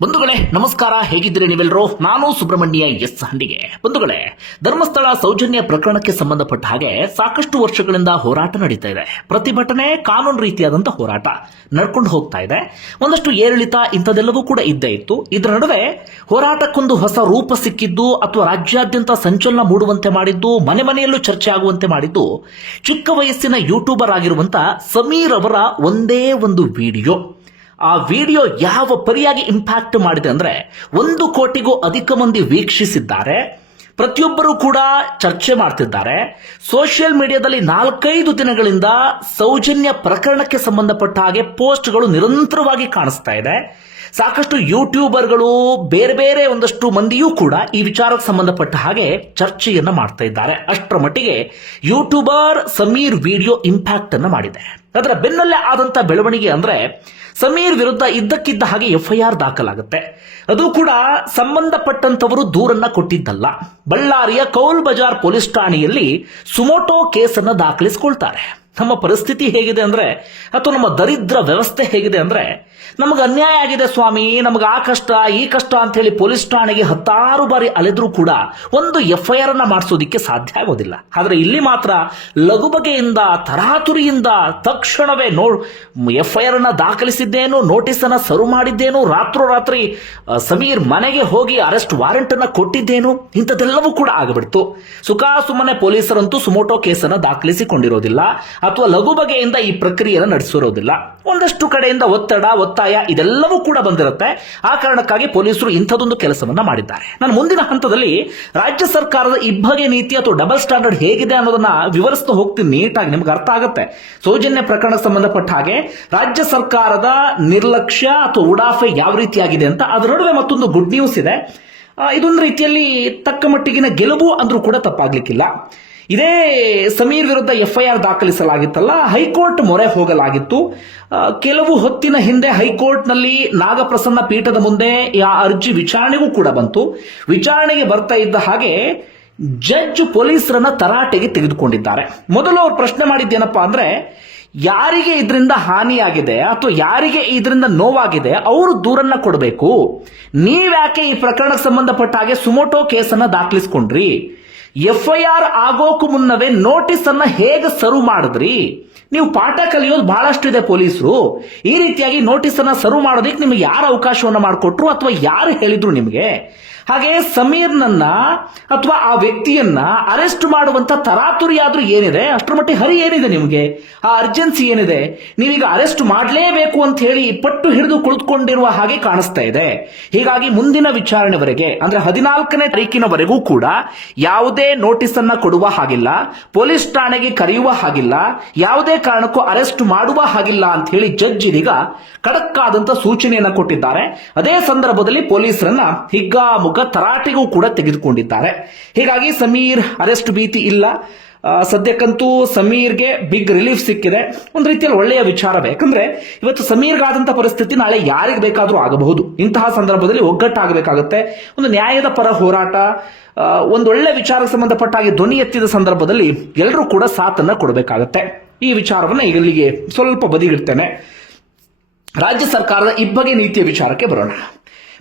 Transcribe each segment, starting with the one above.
ಬಂಧುಗಳೇ ನಮಸ್ಕಾರ, ಹೇಗಿದ್ದೀರಿ ನೀವೆಲ್ಲರೂ? ನಾನು ಸುಬ್ರಹ್ಮಣ್ಯ ಎಸ್ ಹಂಡಿಗೆ. ಬಂಧುಗಳೇ, ಧರ್ಮಸ್ಥಳ ಸೌಜನ್ಯ ಪ್ರಕರಣಕ್ಕೆ ಸಂಬಂಧಪಟ್ಟ ಹಾಗೆ ಸಾಕಷ್ಟು ವರ್ಷಗಳಿಂದ ಹೋರಾಟ ನಡೀತಾ ಇದೆ. ಪ್ರತಿಭಟನೆ, ಕಾನೂನು ರೀತಿಯಾದಂತಹ ಹೋರಾಟ ನಡ್ಕೊಂಡು ಹೋಗ್ತಾ ಇದೆ. ಒಂದಷ್ಟು ಏರಿಳಿತ ಇಂಥದೆಲ್ಲವೂ ಕೂಡ ಇದ್ದೇ ಇತ್ತು. ಇದರ ನಡುವೆ ಹೋರಾಟಕ್ಕೊಂದು ಹೊಸ ರೂಪ ಸಿಕ್ಕಿದ್ದು ಅಥವಾ ರಾಜ್ಯಾದ್ಯಂತ ಸಂಚಲನ ಮೂಡುವಂತೆ ಮಾಡಿದ್ದು, ಮನೆ ಮನೆಯಲ್ಲೂ ಚರ್ಚೆ ಆಗುವಂತೆ ಮಾಡಿದ್ದು ಚಿಕ್ಕ ವಯಸ್ಸಿನ ಯೂಟ್ಯೂಬರ್ ಆಗಿರುವಂತ ಸಮೀರ್ ಅವರ ಒಂದೇ ಒಂದು ವಿಡಿಯೋ. ಆ ವಿಡಿಯೋ ಯಾವ ಪರಿಯಾಗಿ ಇಂಪ್ಯಾಕ್ಟ್ ಮಾಡಿದೆ ಅಂದ್ರೆ 1 ಕೋಟಿಗೂ ಅಧಿಕ ಮಂದಿ ವೀಕ್ಷಿಸಿದ್ದಾರೆ. ಪ್ರತಿಯೊಬ್ಬರು ಕೂಡ ಚರ್ಚೆ ಮಾಡ್ತಿದ್ದಾರೆ. ಸೋಷಿಯಲ್ ಮೀಡಿಯಾದಲ್ಲಿ 4-5 ದಿನಗಳಿಂದ ಸೌಜನ್ಯ ಪ್ರಕರಣಕ್ಕೆ ಸಂಬಂಧಪಟ್ಟ ಹಾಗೆ ಪೋಸ್ಟ್ಗಳು ನಿರಂತರವಾಗಿ ಕಾಣಿಸ್ತಾ ಇದೆ. ಸಾಕಷ್ಟು ಯೂಟ್ಯೂಬರ್ಗಳು, ಬೇರೆ ಬೇರೆ ಒಂದಷ್ಟು ಮಂದಿಯೂ ಕೂಡ ಈ ವಿಚಾರಕ್ಕೆ ಸಂಬಂಧಪಟ್ಟ ಹಾಗೆ ಚರ್ಚೆಯನ್ನ ಮಾಡ್ತಾ ಇದ್ದಾರೆ. ಅಷ್ಟರ ಮಟ್ಟಿಗೆ ಯೂಟ್ಯೂಬರ್ ಸಮೀರ್ ವಿಡಿಯೋ ಇಂಪ್ಯಾಕ್ಟ್ ಅನ್ನ ಮಾಡಿದೆ. ಅದರ ಬೆನ್ನಲ್ಲೇ ಆದಂತ ಬೆಳವಣಿಗೆ ಅಂದ್ರೆ ಸಮೀರ್ ವಿರುದ್ಧ ಇದ್ದಕ್ಕಿದ್ದ ಹಾಗೆ FIR ದಾಖಲಾಗುತ್ತೆ. ಅದು ಕೂಡ ಸಂಬಂಧಪಟ್ಟಂತವರು ದೂರನ್ನ ಕೊಟ್ಟಿದ್ದಲ್ಲ. ಬಳ್ಳಾರಿಯ ಕೌಲ್ ಬಜಾರ್ ಪೊಲೀಸ್ ಠಾಣೆಯಲ್ಲಿ ಸುಮೋಟೋ ಕೇಸನ್ನ ದಾಖಲಿಸಿಕೊಳ್ತಾರೆ. ನಮ್ಮ ಪರಿಸ್ಥಿತಿ ಹೇಗಿದೆ ಅಂದ್ರೆ, ಅಥವಾ ನಮ್ಮ ದರಿದ್ರ ವ್ಯವಸ್ಥೆ ಹೇಗಿದೆ ಅಂದ್ರೆ, ನಮಗೆ ಅನ್ಯಾಯ ಆಗಿದೆ ಸ್ವಾಮಿ, ನಮಗೆ ಆ ಕಷ್ಟ ಈ ಕಷ್ಟ ಅಂತ ಹೇಳಿ ಪೊಲೀಸ್ ಠಾಣೆಗೆ 10 ಬಾರಿ ಅಲೆದ್ರೂ ಕೂಡ ಒಂದು FIR ಅನ್ನ ಮಾಡಿಸೋದಿಕ್ಕೆ ಸಾಧ್ಯ ಆಗೋದಿಲ್ಲ. ಆದ್ರೆ ಇಲ್ಲಿ ಮಾತ್ರ ಲಘು ಬಗೆಯಿಂದ, ತರಾತುರಿಯಿಂದ ತಕ್ಷಣವೇ FIR ಅನ್ನ ದಾಖಲಿಸಿದ್ದೇನು, ನೋಟಿಸ್ ಅನ್ನ ಸರ್ವ್ ಮಾಡಿದ್ದೇನು, ರಾತ್ರೋರಾತ್ರಿ ಸಮೀರ್ ಮನೆಗೆ ಹೋಗಿ ಅರೆಸ್ಟ್ ವಾರೆಂಟ್ ಅನ್ನ ಕೊಟ್ಟಿದ್ದೇನು, ಇಂಥದ್ದೆಲ್ಲವೂ ಕೂಡ ಆಗಬಿಡ್ತು. ಸುಖಾಸುಮ್ಮನೆ ಪೊಲೀಸರಂತೂ ಸುಮೋಟೋ ಕೇಸನ್ನ ದಾಖಲಿಸಿಕೊಂಡಿರೋದಿಲ್ಲ ಅಥವಾ ಲಘು ಬಗೆಯಿಂದ ಈ ಪ್ರಕ್ರಿಯೆಯನ್ನು ನಡೆಸಿರೋದಿಲ್ಲ. ಒಂದಷ್ಟು ಕಡೆಯಿಂದ ಒತ್ತಾಯ ಇದೆಲ್ಲವೂ ಕೂಡ ಬಂದಿರುತ್ತೆ. ಆ ಕಾರಣಕ್ಕಾಗಿ ಪೊಲೀಸರು ಇಂಥದೊಂದು ಕೆಲಸವನ್ನ ಮಾಡಿದ್ದಾರೆ. ನಾನು ಮುಂದಿನ ಹಂತದಲ್ಲಿ ರಾಜ್ಯ ಸರ್ಕಾರದ ಇಬ್ಬಗೆ ನೀತಿ ಅಥವಾ ಡಬಲ್ ಸ್ಟ್ಯಾಂಡರ್ಡ್ ಹೇಗಿದೆ ಅನ್ನೋದನ್ನ ವಿವರಿಸ್ತಾ ಹೋಗ್ತೀನಿ. ನೀಟಾಗಿ ನಿಮ್ಗೆ ಅರ್ಥ ಆಗುತ್ತೆ. ಸೌಜನ್ಯ ಪ್ರಕರಣಕ್ಕೆ ಸಂಬಂಧಪಟ್ಟ ಹಾಗೆ ರಾಜ್ಯ ಸರ್ಕಾರದ ನಿರ್ಲಕ್ಷ್ಯ ಅಥವಾ ಉಡಾಫೆ ಯಾವ ರೀತಿಯಾಗಿದೆ ಅಂತ. ಅದರ ನಡುವೆ ಮತ್ತೊಂದು ಗುಡ್ ನ್ಯೂಸ್ ಇದೆ. ಇದೊಂದು ರೀತಿಯಲ್ಲಿ ತಕ್ಕ ಮಟ್ಟಿಗಿನ ಗೆಲುವು ಅಂದ್ರೂ ಕೂಡ ತಪ್ಪಾಗ್ಲಿಕ್ಕಿಲ್ಲ. ಇದೇ ಸಮೀರ್ ವಿರುದ್ಧ FIR ದಾಖಲಿಸಲಾಗಿತ್ತಲ್ಲ, ಹೈಕೋರ್ಟ್ ಮೊರೆ ಹೋಗಲಾಗಿತ್ತು. ಕೆಲವು ಹೊತ್ತಿನ ಹಿಂದೆ ಹೈಕೋರ್ಟ್ನಲ್ಲಿ ನಾಗಪ್ರಸನ್ನ ಪೀಠದ ಮುಂದೆ ಆ ಅರ್ಜಿ ವಿಚಾರಣೆಗೂ ಕೂಡ ಬಂತು. ವಿಚಾರಣೆಗೆ ಬರ್ತಾ ಇದ್ದ ಹಾಗೆ ಜಡ್ಜ್ ಪೊಲೀಸರನ್ನ ತರಾಟೆಗೆ ತೆಗೆದುಕೊಂಡಿದ್ದಾರೆ. ಮೊದಲು ಅವ್ರು ಪ್ರಶ್ನೆ ಮಾಡಿದ್ದೇನಪ್ಪಾ ಅಂದ್ರೆ, ಯಾರಿಗೆ ಇದರಿಂದ ಹಾನಿಯಾಗಿದೆ ಅಥವಾ ಯಾರಿಗೆ ಇದರಿಂದ ನೋವಾಗಿದೆ ಅವರು ದೂರನ್ನ ಕೊಡಬೇಕು. ನೀವ್ಯಾಕೆ ಈ ಪ್ರಕರಣಕ್ಕೆ ಸಂಬಂಧಪಟ್ಟ ಹಾಗೆ ಸುಮೋಟೋ ಕೇಸನ್ನ ದಾಖಲಿಸಿಕೊಂಡ್ರಿ? FIR ಆಗೋಕು ಮುನ್ನವೇ ನೋಟಿಸ್ ಅನ್ನ ಹೇಗೆ ಸರ್ವ್ ಮಾಡಿದ್ರಿ? ನೀವು ಪಾಠ ಕಲಿಯೋದು ಬಹಳಷ್ಟು ಇದೆ. ಪೊಲೀಸರು ಈ ರೀತಿಯಾಗಿ ನೋಟಿಸ್ ಅನ್ನ ಸರ್ವ್ ಮಾಡೋದಕ್ಕೆ ನಿಮಗೆ ಯಾರು ಅವಕಾಶವನ್ನ ಮಾಡಿಕೊಟ್ರು ಅಥವಾ ಯಾರು ಹೇಳಿದ್ರು ನಿಮಗೆ? ಹಾಗೆ ಸಮೀರ್ನನ್ನ ಅಥವಾ ಆ ವ್ಯಕ್ತಿಯನ್ನ ಅರೆಸ್ಟ್ ಮಾಡುವಂತ ತರಾತುರಿ ಆದ್ರೂ ಏನಿದೆ, ಅಷ್ಟರ ಮಟ್ಟಿಗೆ ಹರಿ ಏನಿದೆ ನಿಮಗೆ? ಆ ಅರ್ಜೆನ್ಸಿ ಏನಿದೆ? ನೀವೀಗ ಅರೆಸ್ಟ್ ಮಾಡಲೇಬೇಕು ಅಂತ ಹೇಳಿ ಪಟ್ಟು ಹಿಡಿದು ಕುಳಿತುಕೊಂಡಿರುವ ಹಾಗೆ ಕಾಣಿಸ್ತಾ ಇದೆ. ಹೀಗಾಗಿ ಮುಂದಿನ ವಿಚಾರಣೆವರೆಗೆ ಅಂದ್ರೆ 14ನೇ ತಾರೀಕಿನವರೆಗೂ ಕೂಡ ಯಾವುದೇ ನೋಟಿಸ್ ಅನ್ನ ಕೊಡುವ ಹಾಗಿಲ್ಲ, ಪೊಲೀಸ್ ಠಾಣೆಗೆ ಕರೆಯುವ ಹಾಗಿಲ್ಲ, ಯಾವುದೇ ಕಾರಣಕ್ಕೂ ಅರೆಸ್ಟ್ ಮಾಡುವ ಹಾಗಿಲ್ಲ ಅಂತ ಹೇಳಿ ಜಡ್ಜ್ ಇದೀಗ ಖಡಕ್ ಆದಂತ ಸೂಚನೆಯನ್ನ ಕೊಟ್ಟಿದ್ದಾರೆ. ಅದೇ ಸಂದರ್ಭದಲ್ಲಿ ಪೊಲೀಸರನ್ನ ಹಿಗ್ಗಾಮುಗ್ಗ ತರಾಟೆಗೂ ಕೂಡ ತೆಗೆದುಕೊಂಡಿದ್ದಾರೆ. ಹೀಗಾಗಿ ಸಮೀರ್ ಅರೆಸ್ಟ್ ಭೀತಿ ಇಲ್ಲ. ಸದ್ಯಕ್ಕಂತೂ ಸಮೀರ್ಗೆ ಬಿಗ್ ರಿಲೀಫ್ ಸಿಕ್ಕಿದೆ. ಒಂದು ರೀತಿಯಲ್ಲಿ ಒಳ್ಳೆಯ ವಿಚಾರವೇ. ಯಾಕಂದ್ರೆ ಇವತ್ತು ಸಮೀರ್ಗಾದಂತ ಪರಿಸ್ಥಿತಿ ನಾಳೆ ಯಾರಿಗೆ ಬೇಕಾದ್ರೂ ಆಗಬಹುದು. ಇಂತಹ ಸಂದರ್ಭದಲ್ಲಿ ಒಗ್ಗಟ್ಟಾಗಬೇಕಾಗುತ್ತೆ. ಒಂದು ನ್ಯಾಯದ ಪರ ಹೋರಾಟ, ಒಂದೊಳ್ಳೆ ವಿಚಾರಕ್ಕೆ ಸಂಬಂಧಪಟ್ಟ ಹಾಗೆ ಧ್ವನಿ ಎತ್ತಿದ ಸಂದರ್ಭದಲ್ಲಿ ಎಲ್ಲರೂ ಕೂಡ ಸಾಥನ್ನ ಕೊಡಬೇಕಾಗತ್ತೆ. ಈ ವಿಚಾರವನ್ನ ಇಲ್ಲಿಗೆ ಸ್ವಲ್ಪ ಬದಿಗಿಡ್ತೇನೆ. ರಾಜ್ಯ ಸರ್ಕಾರದ ಇಬ್ಬಗೆ ನೀತಿಯ ವಿಚಾರಕ್ಕೆ ಬರೋಣ.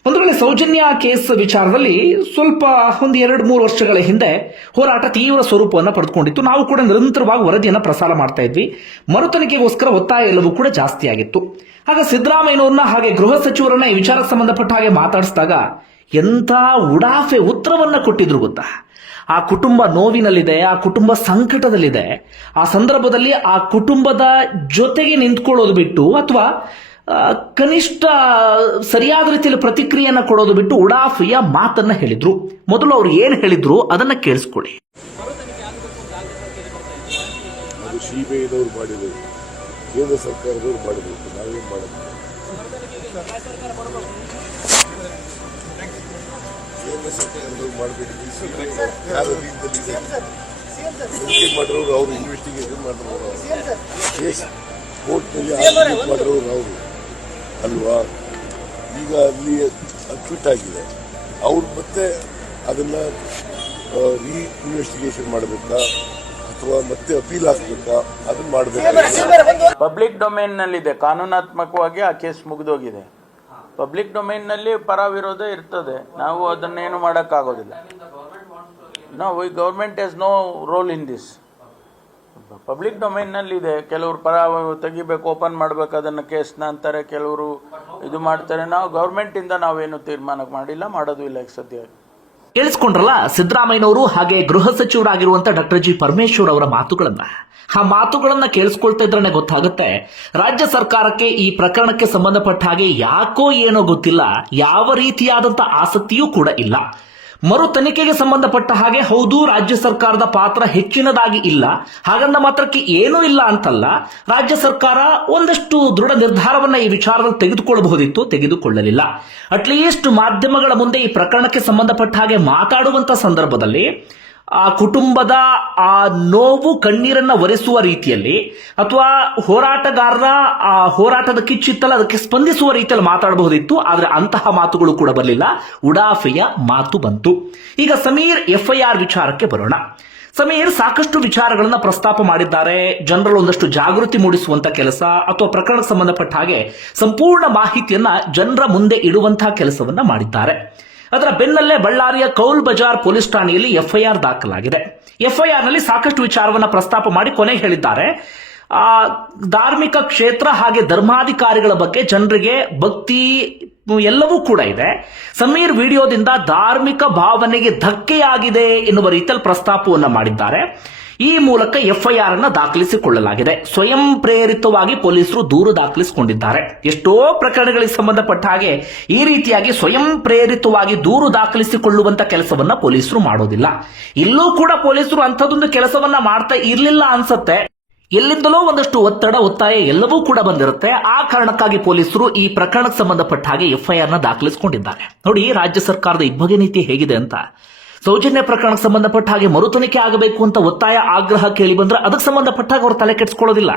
ಒಂದು ವೇಳೆ ಸೌಜನ್ಯ ಕೇಸ್ ವಿಚಾರದಲ್ಲಿ ಸ್ವಲ್ಪ ಒಂದು 2-3 ವರ್ಷಗಳ ಹಿಂದೆ ಹೋರಾಟ ತೀವ್ರ ಸ್ವರೂಪವನ್ನು ಪಡೆದುಕೊಂಡಿತ್ತು. ನಾವು ಕೂಡ ನಿರಂತರವಾಗಿ ವರದಿಯನ್ನು ಪ್ರಸಾರ ಮಾಡ್ತಾ ಇದ್ವಿ. ಮರುತನಿಕೆಗೋಸ್ಕರ ಒತ್ತಾಯ ಎಲ್ಲವೂ ಕೂಡ ಜಾಸ್ತಿ ಆಗಿತ್ತು. ಆಗ ಸಿದ್ದರಾಮಯ್ಯನವ್ರನ್ನ ಹಾಗೆ ಗೃಹ ಸಚಿವರನ್ನ ಈ ವಿಚಾರಕ್ಕೆ ಸಂಬಂಧಪಟ್ಟ ಹಾಗೆ ಮಾತಾಡಿಸಿದಾಗ ಎಂಥ ಉಡಾಫೆ ಉತ್ತರವನ್ನ ಕೊಟ್ಟಿದ್ರು ಗೊತ್ತಾ? ಆ ಕುಟುಂಬ ನೋವಿನಲ್ಲಿದೆ, ಆ ಕುಟುಂಬ ಸಂಕಟದಲ್ಲಿದೆ. ಆ ಸಂದರ್ಭದಲ್ಲಿ ಆ ಕುಟುಂಬದ ಜೊತೆಗೆ ನಿಂತ್ಕೊಳ್ಳೋದು ಬಿಟ್ಟು ಅಥವಾ ಕನಿಷ್ಠ ಸರಿಯಾದ ರೀತಿಯಲ್ಲಿ ಪ್ರತಿಕ್ರಿಯೆಯನ್ನ ಕೊಡೋದು ಬಿಟ್ಟು ಉಡಾಫಿಯ ಮಾತನ್ನ ಹೇಳಿದ್ರು. ಮೊದಲು ಅವ್ರು ಏನ್ ಹೇಳಿದ್ರು ಅದನ್ನ ಕೇಳಿಸ್ಕೊಳ್ಳಿ. ಸಿಬಿಐದವ್ರು ಮಾಡಿದ್ರು, ಕೇಂದ್ರ ಸರ್ಕಾರದವ್ರು ಮಾಡಬೇಕು, ನಾವೇನ್ ಮಾಡಬೇಕು? ಕೇಂದ್ರ ಸರ್ಕಾರದವ್ರು ಮಾಡಬೇಕು. ಯಾರು ಮಾಡಿರೋರು ಅವರು, ಇನ್ವೆಸ್ಟಿಗೇಷನ್ ಮಾಡಿರೋರು ಕೇಸ್ ಕೋರ್ಟ್ನಲ್ಲಿ ಮಾಡಿರೋರು ಅವರು ಅಲ್ವಾ? ಈಗ ಅಲ್ಲಿ ಅಕ್ವಿಟ್ ಆಗಿದೆ. ಅವ್ರು ಮತ್ತೆ ಅದನ್ನ ಇನ್ವೆಸ್ಟಿಗೇಷನ್ ಮಾಡಬೇಕಾ ಅಥವಾ ಮತ್ತೆ ಅಪೀಲ್ ಹಾಕ್ಬೇಕಾ? ಅದನ್ನ ಮಾಡಬೇಕು. ಪಬ್ಲಿಕ್ ಡೊಮೇನ್ ನಲ್ಲಿದೆ, ಕಾನೂನಾತ್ಮಕವಾಗಿ ಆ ಕೇಸ್ ಮುಗಿದೋಗಿದೆ. ಪಬ್ಲಿಕ್ ಡೊಮೈನ್ನಲ್ಲಿ ಪರ ವಿರೋಧ ಇರ್ತದೆ, ನಾವು ಅದನ್ನೇನು ಮಾಡೋಕ್ಕಾಗೋದಿಲ್ಲ. We government has no role in this. Public ಡೊಮೈನ್ನಲ್ಲಿದೆ, ಕೆಲವರು ಪರ ತೆಗಿಬೇಕು, ಓಪನ್ ಮಾಡಬೇಕು ಅದನ್ನು ಕೇಸ್ನ ಅಂತಾರೆ, ಕೆಲವರು ಇದು ಮಾಡ್ತಾರೆ. ನಾವು ಗೌರ್ಮೆಂಟಿಂದ ನಾವೇನು ತೀರ್ಮಾನ ಮಾಡಿಲ್ಲ, ಮಾಡೋದು ಇಲ್ಲ ಈಗ ಸದ್ಯ. ಕೇಳಿಸ್ಕೊಂಡ್ರಲ್ಲ ಸಿದ್ದರಾಮಯ್ಯನವರು ಹಾಗೆ ಗೃಹ ಸಚಿವರಾಗಿರುವಂತ ಡಾಕ್ಟರ್ ಜಿ ಪರಮೇಶ್ವರ್ ಅವರ ಮಾತುಗಳನ್ನ. ಆ ಮಾತುಗಳನ್ನ ಕೇಳಿಸ್ಕೊಳ್ತಾ ಇದ್ರೆ ಗೊತ್ತಾಗುತ್ತೆ ರಾಜ್ಯ ಸರ್ಕಾರಕ್ಕೆ ಈ ಪ್ರಕರಣಕ್ಕೆ ಸಂಬಂಧಪಟ್ಟ ಹಾಗೆ ಯಾಕೋ ಏನೋ ಗೊತ್ತಿಲ್ಲ, ಯಾವ ರೀತಿಯಾದಂತ ಆಸಕ್ತಿಯೂ ಕೂಡ ಇಲ್ಲ. ಮರು ತನಿಖೆಗೆ ಸಂಬಂಧಪಟ್ಟ ಹಾಗೆ ಹೌದು ರಾಜ್ಯ ಸರ್ಕಾರದ ಪಾತ್ರ ಹೆಚ್ಚಿನದಾಗಿ ಇಲ್ಲ, ಹಾಗಂದ ಮಾತ್ರಕ್ಕೆ ಏನೂ ಇಲ್ಲ ಅಂತಲ್ಲ. ರಾಜ್ಯ ಸರ್ಕಾರ ಒಂದಷ್ಟು ದೃಢ ನಿರ್ಧಾರವನ್ನ ಈ ವಿಚಾರದಲ್ಲಿ ತೆಗೆದುಕೊಳ್ಳಬಹುದಿತ್ತು, ತೆಗೆದುಕೊಳ್ಳಲಿಲ್ಲ. ಅಟ್ಲೀಸ್ಟ್ ಮಾಧ್ಯಮಗಳ ಮುಂದೆ ಈ ಪ್ರಕರಣಕ್ಕೆ ಸಂಬಂಧಪಟ್ಟ ಹಾಗೆ ಮಾತಾಡುವಂತ ಸಂದರ್ಭದಲ್ಲಿ ಆ ಕುಟುಂಬದ ಆ ನೋವು ಕಣ್ಣೀರನ್ನ ಒರೆಸುವ ರೀತಿಯಲ್ಲಿ ಅಥವಾ ಹೋರಾಟಗಾರರ ಆ ಹೋರಾಟದ ಕಿಚ್ಚಿತ್ತಲ್ಲ ಅದಕ್ಕೆ ಸ್ಪಂದಿಸುವ ರೀತಿಯಲ್ಲಿ ಮಾತಾಡಬಹುದಿತ್ತು. ಆದ್ರೆ ಅಂತಹ ಮಾತುಗಳು ಕೂಡ ಬರಲಿಲ್ಲ, ಉಡಾಫೆಯ ಮಾತು ಬಂತು. ಈಗ ಸಮೀರ್ FIR ವಿಚಾರಕ್ಕೆ ಬರೋಣ. ಸಮೀರ್ ಸಾಕಷ್ಟು ವಿಚಾರಗಳನ್ನ ಪ್ರಸ್ತಾಪ ಮಾಡಿದ್ದಾರೆ. ಜನರಲ್ಲಿ ಒಂದಷ್ಟು ಜಾಗೃತಿ ಮೂಡಿಸುವಂತ ಕೆಲಸ ಅಥವಾ ಪ್ರಕರಣಕ್ಕೆ ಸಂಬಂಧಪಟ್ಟ ಹಾಗೆ ಸಂಪೂರ್ಣ ಮಾಹಿತಿಯನ್ನ ಜನರ ಮುಂದೆ ಇಡುವಂತಹ ಕೆಲಸವನ್ನ ಮಾಡಿದ್ದಾರೆ. ಅದರ ಬೆನ್ನಲ್ಲೇ ಬಳ್ಳಾರಿಯ ಕೌಲ್ ಬಜಾರ್ ಪೊಲೀಸ್ ಠಾಣೆಯಲ್ಲಿ FIR ದಾಖಲಾಗಿದೆ. FIR ನಲ್ಲಿ ಸಾಕಷ್ಟು ವಿಚಾರವನ್ನ ಪ್ರಸ್ತಾಪ ಮಾಡಿ ಕೊನೆಗೆ ಹೇಳಿದ್ದಾರೆ, ಧಾರ್ಮಿಕ ಕ್ಷೇತ್ರ ಹಾಗೆ ಧರ್ಮಾಧಿಕಾರಿಗಳ ಬಗ್ಗೆ ಜನರಿಗೆ ಭಕ್ತಿ ಎಲ್ಲವೂ ಕೂಡ ಇದೆ. ಸಮೀರ್ ವಿಡಿಯೋದಿಂದ ಧಾರ್ಮಿಕ ಭಾವನೆಗೆ ಧಕ್ಕೆಯಾಗಿದೆ ಎನ್ನುವ ರೀತಿಯಲ್ಲಿ ಪ್ರಸ್ತಾಪವನ್ನ ಮಾಡಿದ್ದಾರೆ. ಈ ಮೂಲಕ FIR ಅನ್ನ ದಾಖಲಿಸಿಕೊಳ್ಳಲಾಗಿದೆ. ಸ್ವಯಂ ಪ್ರೇರಿತವಾಗಿ ಪೊಲೀಸರು ದೂರು ದಾಖಲಿಸಿಕೊಂಡಿದ್ದಾರೆ. ಎಷ್ಟೋ ಪ್ರಕರಣಗಳಿಗೆ ಸಂಬಂಧಪಟ್ಟ ಹಾಗೆ ಈ ರೀತಿಯಾಗಿ ಸ್ವಯಂ ಪ್ರೇರಿತವಾಗಿ ದೂರು ದಾಖಲಿಸಿಕೊಳ್ಳುವಂತ ಕೆಲಸವನ್ನ ಪೊಲೀಸರು ಮಾಡೋದಿಲ್ಲ. ಇಲ್ಲೂ ಕೂಡ ಪೊಲೀಸರು ಅಂಥದ್ದೊಂದು ಕೆಲಸವನ್ನ ಮಾಡ್ತಾ ಇರಲಿಲ್ಲ ಅನ್ಸತ್ತೆ. ಎಲ್ಲಿಂದಲೋ ಒಂದಷ್ಟು ಒತ್ತಾಯ ಎಲ್ಲವೂ ಕೂಡ ಬಂದಿರುತ್ತೆ. ಆ ಕಾರಣಕ್ಕಾಗಿ ಪೊಲೀಸರು ಈ ಪ್ರಕರಣಕ್ಕೆ ಸಂಬಂಧಪಟ್ಟ ಹಾಗೆ FIR ನ ದಾಖಲಿಸಿಕೊಂಡಿದ್ದಾರೆ. ನೋಡಿ ರಾಜ್ಯ ಸರ್ಕಾರದ ಇಬ್ಬಗೆ ನೀತಿ ಹೇಗಿದೆ ಅಂತ. ಸೌಜನ್ಯ ಪ್ರಕರಣಕ್ಕೆ ಸಂಬಂಧಪಟ್ಟ ಹಾಗೆ ಮರು ತನಿಖೆ ಆಗಬೇಕು ಅಂತ ಒತ್ತಾಯ ಆಗ್ರಹ ಕೇಳಿ ಬಂದ್ರೆ ಅದಕ್ಕೆ ಸಂಬಂಧಪಟ್ಟ ಹಾಗೆ ಅವರು ತಲೆ ಕೆಡಿಸ್ಕೊಳ್ಳೋದಿಲ್ಲ,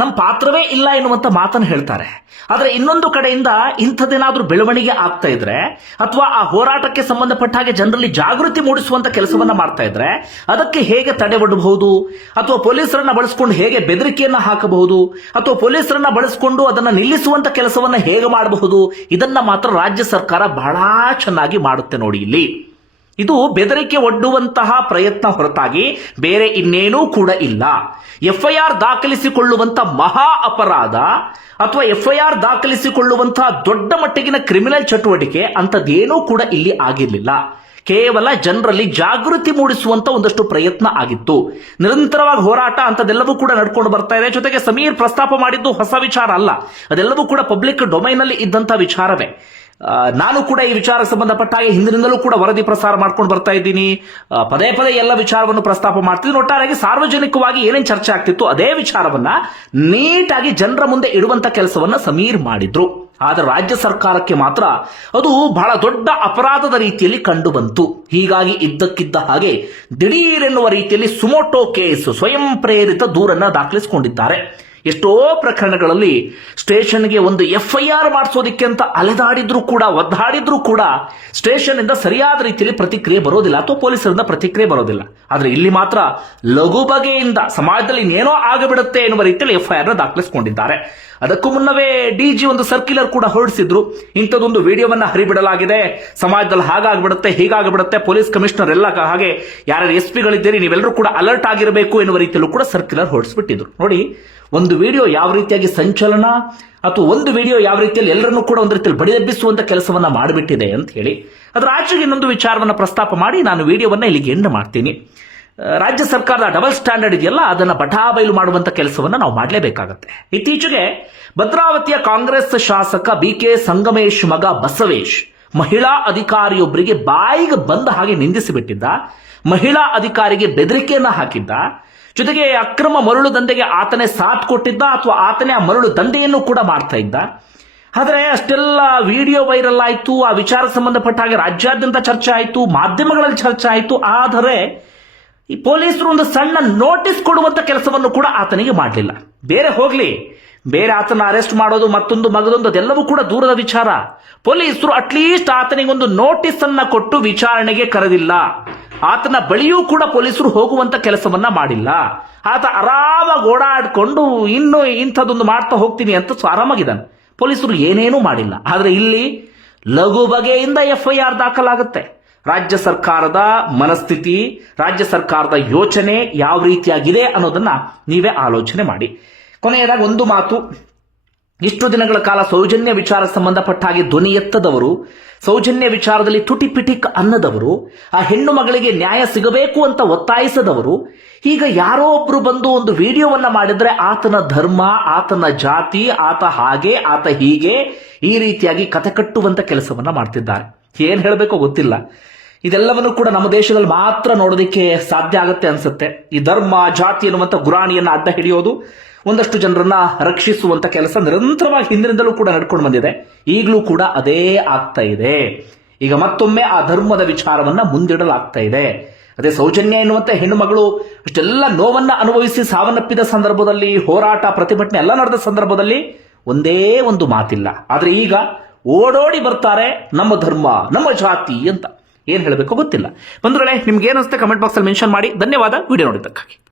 ನಮ್ಮ ಪಾತ್ರವೇ ಇಲ್ಲ ಎನ್ನುವಂತ ಮಾತನ್ನು ಹೇಳ್ತಾರೆ. ಆದ್ರೆ ಇನ್ನೊಂದು ಕಡೆಯಿಂದ ಇಂಥದ್ದೇನಾದ್ರೂ ಬೆಳವಣಿಗೆ ಆಗ್ತಾ ಇದ್ರೆ ಅಥವಾ ಆ ಹೋರಾಟಕ್ಕೆ ಸಂಬಂಧಪಟ್ಟ ಹಾಗೆ ಜನರಲ್ಲಿ ಜಾಗೃತಿ ಮೂಡಿಸುವಂತ ಕೆಲಸವನ್ನ ಮಾಡ್ತಾ ಇದ್ರೆ ಅದಕ್ಕೆ ಹೇಗೆ ತಡೆ ಒಡ್ಡಬಹುದು ಅಥವಾ ಪೊಲೀಸರನ್ನ ಬಳಸಿಕೊಂಡು ಹೇಗೆ ಬೆದರಿಕೆಯನ್ನ ಹಾಕಬಹುದು ಅಥವಾ ಪೊಲೀಸರನ್ನ ಬಳಸಿಕೊಂಡು ಅದನ್ನ ನಿಲ್ಲಿಸುವಂತ ಕೆಲಸವನ್ನ ಹೇಗೆ ಮಾಡಬಹುದು, ಇದನ್ನ ಮಾತ್ರ ರಾಜ್ಯ ಸರ್ಕಾರ ಬಹಳ ಚೆನ್ನಾಗಿ ಮಾಡುತ್ತೆ ನೋಡಿ. ಇಲ್ಲಿ ಇದು ಬೆದರಿಕೆ ಒಡ್ಡುವಂತಹ ಪ್ರಯತ್ನ ಹೊರತಾಗಿ ಬೇರೆ ಇನ್ನೇನೂ ಕೂಡ ಇಲ್ಲ. FIR ದಾಖಲಿಸಿಕೊಳ್ಳುವಂತ ಮಹಾ ಅಪರಾಧ ಅಥವಾ FIR ದಾಖಲಿಸಿಕೊಳ್ಳುವಂತಹ ದೊಡ್ಡ ಮಟ್ಟಿಗಿನ ಕ್ರಿಮಿನಲ್ ಚಟುವಟಿಕೆ ಅಂತದ್ದೇನೂ ಕೂಡ ಇಲ್ಲಿ ಆಗಿರಲಿಲ್ಲ. ಕೇವಲ ಜನರಲ್ಲಿ ಜಾಗೃತಿ ಮೂಡಿಸುವಂತ ಒಂದಷ್ಟು ಪ್ರಯತ್ನ ಆಗಿತ್ತು. ನಿರಂತರವಾಗಿ ಹೋರಾಟ ಅಂತದೆಲ್ಲವೂ ಕೂಡ ನಡ್ಕೊಂಡು ಬರ್ತಾ ಇದೆ. ಜೊತೆಗೆ ಸಮೀರ್ ಪ್ರಸ್ತಾಪ ಮಾಡಿದ್ದು ಹೊಸ ವಿಚಾರ ಅಲ್ಲ, ಅದೆಲ್ಲವೂ ಕೂಡ ಪಬ್ಲಿಕ್ ಡೊಮೈನ್ ನಲ್ಲಿ ಇದ್ದಂತ ವಿಚಾರವೇ. ನಾನು ಕೂಡ ಈ ವಿಚಾರಕ್ಕೆ ಸಂಬಂಧಪಟ್ಟ ಹಾಗೆ ಹಿಂದಿನಿಂದಲೂ ಕೂಡ ವರದಿ ಪ್ರಸಾರ ಮಾಡ್ಕೊಂಡು ಬರ್ತಾ ಇದ್ದೀನಿ. ಪದೇ ಪದೇ ಎಲ್ಲ ವಿಚಾರವನ್ನು ಪ್ರಸ್ತಾಪ ಮಾಡ್ತಿದ್ದೀನಿ. ಒಟ್ಟಾರೆಯಾಗಿ ಸಾರ್ವಜನಿಕವಾಗಿ ಏನೇನು ಚರ್ಚೆ ಆಗ್ತಿತ್ತು ಅದೇ ವಿಚಾರವನ್ನ ನೀಟಾಗಿ ಜನರ ಮುಂದೆ ಇಡುವಂತ ಕೆಲಸವನ್ನ ಸಮೀರ್ ಮಾಡಿದ್ರು. ಆದರೆ ರಾಜ್ಯ ಸರ್ಕಾರಕ್ಕೆ ಮಾತ್ರ ಅದು ಬಹಳ ದೊಡ್ಡ ಅಪರಾಧದ ರೀತಿಯಲ್ಲಿ ಕಂಡು ಬಂತು. ಹೀಗಾಗಿ ಇದ್ದಕ್ಕಿದ್ದ ಹಾಗೆ ದಿಢೀರೆನ್ನುವ ರೀತಿಯಲ್ಲಿ ಸುಮೋಟೋ ಕೇಸ್ ಸ್ವಯಂ ಪ್ರೇರಿತ ದೂರನ್ನ ದಾಖಲಿಸಿಕೊಂಡಿದ್ದಾರೆ. ಎಷ್ಟೋ ಪ್ರಕರಣಗಳಲ್ಲಿ ಸ್ಟೇಷನ್ಗೆ ಒಂದು FIR ಮಾಡಿಸೋದಿಕ್ಕೆ ಅಂತ ಅಲೆದಾಡಿದ್ರು ಕೂಡ ಒದ್ದಾಡಿದ್ರು ಕೂಡ ಸ್ಟೇಷನ್ ಇಂದ ಸರಿಯಾದ ರೀತಿಯಲ್ಲಿ ಪ್ರತಿಕ್ರಿಯೆ ಬರೋದಿಲ್ಲ ಅಥವಾ ಪೊಲೀಸರಿಂದ ಪ್ರತಿಕ್ರಿಯೆ ಬರೋದಿಲ್ಲ. ಆದ್ರೆ ಇಲ್ಲಿ ಮಾತ್ರ ಲಘು ಬಗೆಯಿಂದ ಸಮಾಜದಲ್ಲಿ ಇನ್ನೇನೋ ಆಗಬಿಡುತ್ತೆ ಎನ್ನುವ ರೀತಿಯಲ್ಲಿ FIR ನ ದಾಖಲಿಸಿಕೊಂಡಿದ್ದಾರೆ. ಅದಕ್ಕೂ ಮುನ್ನವೇ DG ಒಂದು ಸರ್ಕ್ಯುಲರ್ ಕೂಡ ಹೊರಡಿಸಿದ್ರು, ಇಂಥದೊಂದು ವಿಡಿಯೋವನ್ನ ಹರಿಬಿಡಲಾಗಿದೆ, ಸಮಾಜದಲ್ಲಿ ಹಾಗಾಗ್ಬಿಡುತ್ತೆ ಹೀಗಾಗ್ಬಿಡುತ್ತೆ, ಪೊಲೀಸ್ ಕಮಿಷನರ್ ಎಲ್ಲ ಹಾಗೆ ಯಾರ್ಯಾರು SP ಗಳಿದ್ದೀರಿ ನೀವೆಲ್ಲರೂ ಕೂಡ ಅಲರ್ಟ್ ಆಗಿರಬೇಕು ಎನ್ನುವ ರೀತಿಯಲ್ಲೂ ಕೂಡ ಸರ್ಕ್ಯುಲರ್ ಹೊರಡಿಸ್ಬಿಟ್ಟಿದ್ರು. ನೋಡಿ ಒಂದು ವಿಡಿಯೋ ಯಾವ ರೀತಿಯಾಗಿ ಸಂಚಲನ ಅಥವಾ ಒಂದು ವಿಡಿಯೋ ಯಾವ ರೀತಿಯಲ್ಲಿ ಎಲ್ಲರನ್ನೂ ಕೂಡ ಒಂದು ರೀತಿಯಲ್ಲಿ ಬಡಿದೆಬ್ಬಿಸುವಂತ ಕೆಲಸವನ್ನ ಮಾಡಿಬಿಟ್ಟಿದೆ ಅಂತ ಹೇಳಿ ಅದರ ಆಚೆಗೆ ಇನ್ನೊಂದು ವಿಚಾರವನ್ನ ಪ್ರಸ್ತಾಪ ಮಾಡಿ ನಾನು ವಿಡಿಯೋವನ್ನ ಇಲ್ಲಿಗೆ ಎಂಡ್ ಮಾಡ್ತೀನಿ. ರಾಜ್ಯ ಸರ್ಕಾರದ ಡಬಲ್ ಸ್ಟ್ಯಾಂಡರ್ಡ್ ಇದೆಯಲ್ಲ ಅದನ್ನ ಬಟಾಬೈಲು ಮಾಡುವಂತ ಕೆಲಸವನ್ನ ನಾವು ಮಾಡಲೇಬೇಕಾಗತ್ತೆ. ಇತ್ತೀಚೆಗೆ ಭದ್ರಾವತಿಯ ಕಾಂಗ್ರೆಸ್ ಶಾಸಕ BK ಸಂಗಮೇಶ್ ಮಗ ಬಸವೇಶ್ ಮಹಿಳಾ ಅಧಿಕಾರಿಯೊಬ್ಬರಿಗೆ ಬಾಯಿಗೆ ಬಂದ ಹಾಗೆ ನಿಂದಿಸಿಬಿಟ್ಟಿದ್ದ, ಮಹಿಳಾ ಅಧಿಕಾರಿಗೆ ಬೆದರಿಕೆಯನ್ನ ಹಾಕಿದ್ದ, ಜೊತೆಗೆ ಅಕ್ರಮ ಮರಳು ದಂಧೆಗೆ ಆತನೇ ಸಾಥ್ ಕೊಟ್ಟಿದ್ದ ಅಥವಾ ಆತನೇ ಆ ಮರಳು ದಂಧೆಯನ್ನು ಕೂಡ ಮಾಡ್ತಾ ಇದ್ದ. ಆದರೆ ಅಷ್ಟೆಲ್ಲ ವಿಡಿಯೋ ವೈರಲ್ ಆಯಿತು, ಆ ವಿಚಾರಕ್ಕೆ ಸಂಬಂಧಪಟ್ಟ ಹಾಗೆ ರಾಜ್ಯಾದ್ಯಂತ ಚರ್ಚೆ ಆಯಿತು, ಮಾಧ್ಯಮಗಳಲ್ಲಿ ಚರ್ಚೆ ಆಯಿತು. ಆದರೆ ಈ ಪೊಲೀಸರು ಒಂದು ಸಣ್ಣ ನೋಟಿಸ್ ಕೊಡುವಂತ ಕೆಲಸವನ್ನು ಕೂಡ ಆತನಿಗೆ ಮಾಡಲಿಲ್ಲ. ಬೇರೆ ಹೋಗ್ಲಿ, ಬೇರೆ ಆತನ ಅರೆಸ್ಟ್ ಮಾಡೋದು ಮತ್ತೊಂದು ಮಗದೊಂದು ಅದೆಲ್ಲವೂ ಕೂಡ ದೂರದ ವಿಚಾರ. ಪೊಲೀಸರು ಅಟ್ಲೀಸ್ಟ್ ಆತನಿಗೊಂದು ನೋಟಿಸ್ ಅನ್ನ ಕೊಟ್ಟು ವಿಚಾರಣೆಗೆ ಕರೆದಿಲ್ಲ. ಆತನ ಬಳಿಯೂ ಕೂಡ ಪೊಲೀಸರು ಹೋಗುವಂತ ಕೆಲಸವನ್ನ ಮಾಡಿಲ್ಲ. ಆತ ಆರಾಮಾಗಿ ಓಡಾಡ್ಕೊಂಡು ಇನ್ನು ಇಂಥದ್ದೊಂದು ಮಾಡ್ತಾ ಹೋಗ್ತೀನಿ ಅಂತ ಆರಾಮಾಗಿದ್ದಾನೆ. ಪೊಲೀಸರು ಏನೇನೂ ಮಾಡಿಲ್ಲ. ಆದರೆ ಇಲ್ಲಿ ಲಘು ಬಗೆಯಿಂದ FIR ದಾಖಲಾಗುತ್ತೆ. ರಾಜ್ಯ ಸರ್ಕಾರದ ಮನಸ್ಥಿತಿ, ರಾಜ್ಯ ಸರ್ಕಾರದ ಯೋಚನೆ ಯಾವ ರೀತಿಯಾಗಿದೆ ಅನ್ನೋದನ್ನ ನೀವೇ ಆಲೋಚನೆ ಮಾಡಿ. ಕೊನೆಯದಾಗಿ ಒಂದು ಮಾತು, ಇಷ್ಟು ದಿನಗಳ ಕಾಲ ಸೌಜನ್ಯ ವಿಚಾರ ಸಂಬಂಧಪಟ್ಟ ಹಾಗೆ ಧ್ವನಿ ಎತ್ತದವರು, ಸೌಜನ್ಯ ವಿಚಾರದಲ್ಲಿ ತುಟಿ ಪಿಟಿಕ್ ಅನ್ನದವರು, ಆ ಹೆಣ್ಣು ಮಗಳಿಗೆ ನ್ಯಾಯ ಸಿಗಬೇಕು ಅಂತ ಒತ್ತಾಯಿಸದವರು, ಈಗ ಯಾರೋ ಒಬ್ರು ಬಂದು ಒಂದು ವಿಡಿಯೋವನ್ನ ಮಾಡಿದ್ರೆ ಆತನ ಧರ್ಮ, ಆತನ ಜಾತಿ, ಆತ ಹಾಗೆ, ಆತ ಹೀಗೆ, ಈ ರೀತಿಯಾಗಿ ಕತೆ ಕಟ್ಟುವಂತ ಕೆಲಸವನ್ನ ಮಾಡ್ತಿದ್ದಾರೆ. ಏನ್ ಹೇಳಬೇಕೋ ಗೊತ್ತಿಲ್ಲ. ಇದೆಲ್ಲವನ್ನು ಕೂಡ ನಮ್ಮ ದೇಶದಲ್ಲಿ ಮಾತ್ರ ನೋಡೋದಕ್ಕೆ ಸಾಧ್ಯ ಆಗುತ್ತೆ ಅನ್ಸುತ್ತೆ. ಈ ಧರ್ಮ, ಜಾತಿ ಎನ್ನುವಂತ ಗುರಾಣಿಯನ್ನ ಅಡ್ಡ ಹಿಡಿಯೋದು, ಒಂದಷ್ಟು ಜನರನ್ನ ರಕ್ಷಿಸುವಂತ ಕೆಲಸ ನಿರಂತರವಾಗಿ ಹಿಂದಿನಿಂದಲೂ ಕೂಡ ನಡ್ಕೊಂಡು ಬಂದಿದೆ. ಈಗಲೂ ಕೂಡ ಅದೇ ಆಗ್ತಾ ಇದೆ. ಈಗ ಮತ್ತೊಮ್ಮೆ ಆ ಧರ್ಮದ ವಿಚಾರವನ್ನ ಮುಂದಿಡಲಾಗ್ತಾ ಇದೆ. ಅದೇ ಸೌಜನ್ಯ ಎನ್ನುವಂತ ಹೆಣ್ಣು ಮಗಳು ಅಷ್ಟೆಲ್ಲ ನೋವನ್ನ ಅನುಭವಿಸಿ ಸಾವನ್ನಪ್ಪಿದ ಸಂದರ್ಭದಲ್ಲಿ, ಹೋರಾಟ, ಪ್ರತಿಭಟನೆ ಎಲ್ಲ ನಡೆದ ಸಂದರ್ಭದಲ್ಲಿ ಒಂದೇ ಒಂದು ಮಾತಿಲ್ಲ. ಆದ್ರೆ ಈಗ ಓಡೋಡಿ ಬರ್ತಾರೆ ನಮ್ಮ ಧರ್ಮ, ನಮ್ಮ ಜಾತಿ ಅಂತ. ಏನ್ ಹೇಳಬೇಕೋ ಗೊತ್ತಿಲ್ಲ. ಬಂಧುಗಳೇ, ನಿಮ್ಗೆ ಏನಿಸುತ್ತೆ ಕಮೆಂಟ್ ಬಾಕ್ಸ್ ಅಲ್ಲಿ ಮೆನ್ಷನ್ ಮಾಡಿ. ಧನ್ಯವಾದ ವಿಡಿಯೋ ನೋಡಿದ್ದಕ್ಕಾಗಿ.